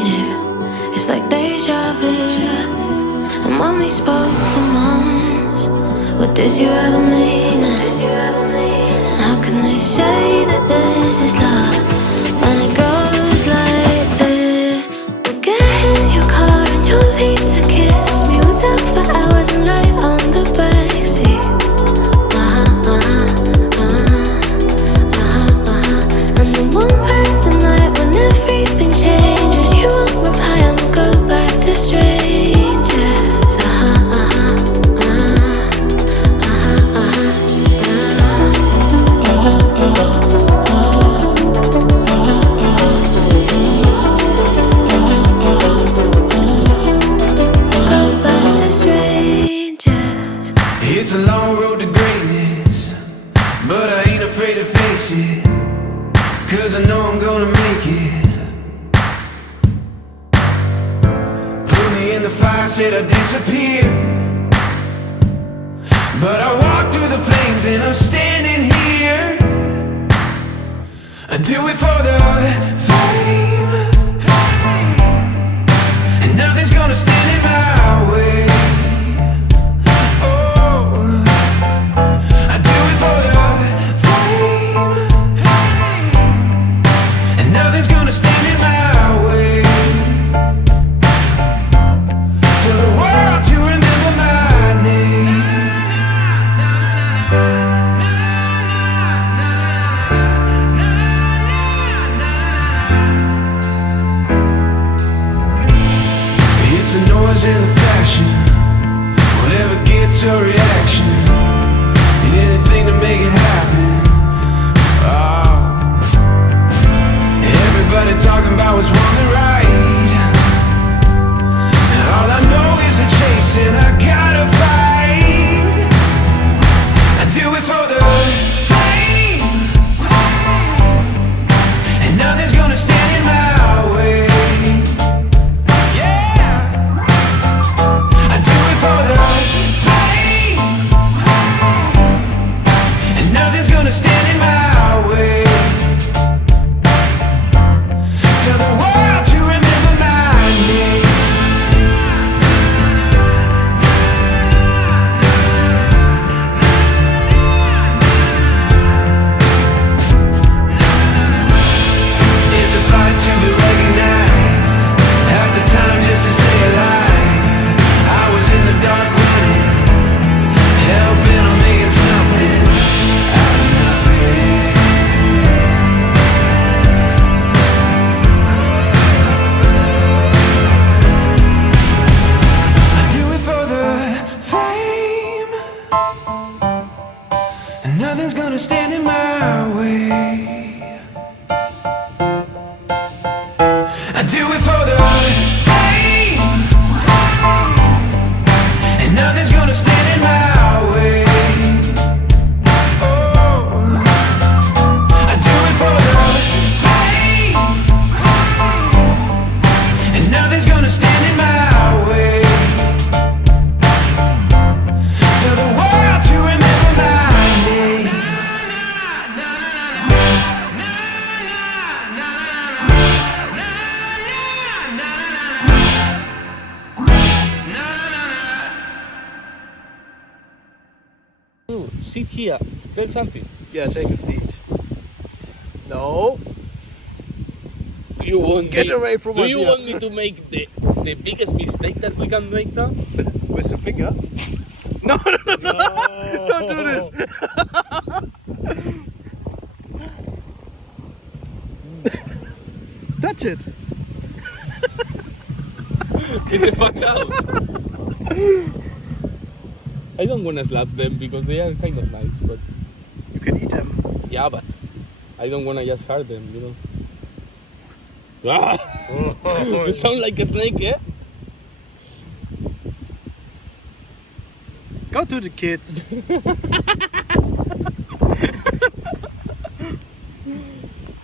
seen it. It's like deja vu. And when we spoke for months, what did you ever mean it? How can they say that this is love when it goes like this? We'll get in your car and you'll lead to kiss me. We'll talk for hours and lie on the backseat. And then one bright the night when everything changes, you won't reply and we'll go back to strangers. It's a long road to greatness, but I ain't afraid to face it, 'cause I know I'm gonna make it. Put me in the fire, said I'd disappear, but I walked through the flames and I'm standing here. I do it for the fame, and nothing's gonna stand in my way. And the fashion, whatever gets your reaction, anything to make it happen. Oh. Everybody talking about what's wrong and right, and all I know is a chase and I gotta fight. I do it for the fame, and nothing's gonna stand in my way. For the fame, and nothing's gonna stand in my way. Tell the world to remember my name. It's a fight to be recognized, half the time just to stay alive. I was in the dark running, hell-bent on making something out of nothing. I do it for the fame, and nothing's gonna stand in my way. I do it for the fame, and nothing's gonna stand in my way. Oh, I do it for the fame, and nothing's gonna stand in my way. Tell the world to remember my name. Sit here, tell something. Yeah, take a seat. No. You want Get me, away from do my you beer. want me to make the biggest mistake that we can make now? With the finger? No, no, no, no. Don't do this. Touch it. Get the fuck out. I don't want to slap them because they are kind of nice, but You can eat them. yeah, but I don't want to just hurt them, you know. Ah! You sound like a snake, eh? Go to the kids.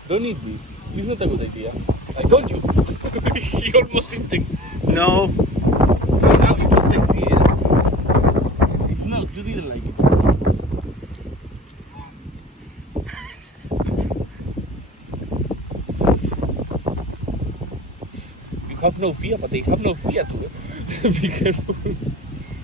Don't eat this. It's not a good idea. I told you. You're almost eating. No. Right now it's not tasty, eh? It's not. You didn't like it. You have no fear, but they have no fear too. Be careful.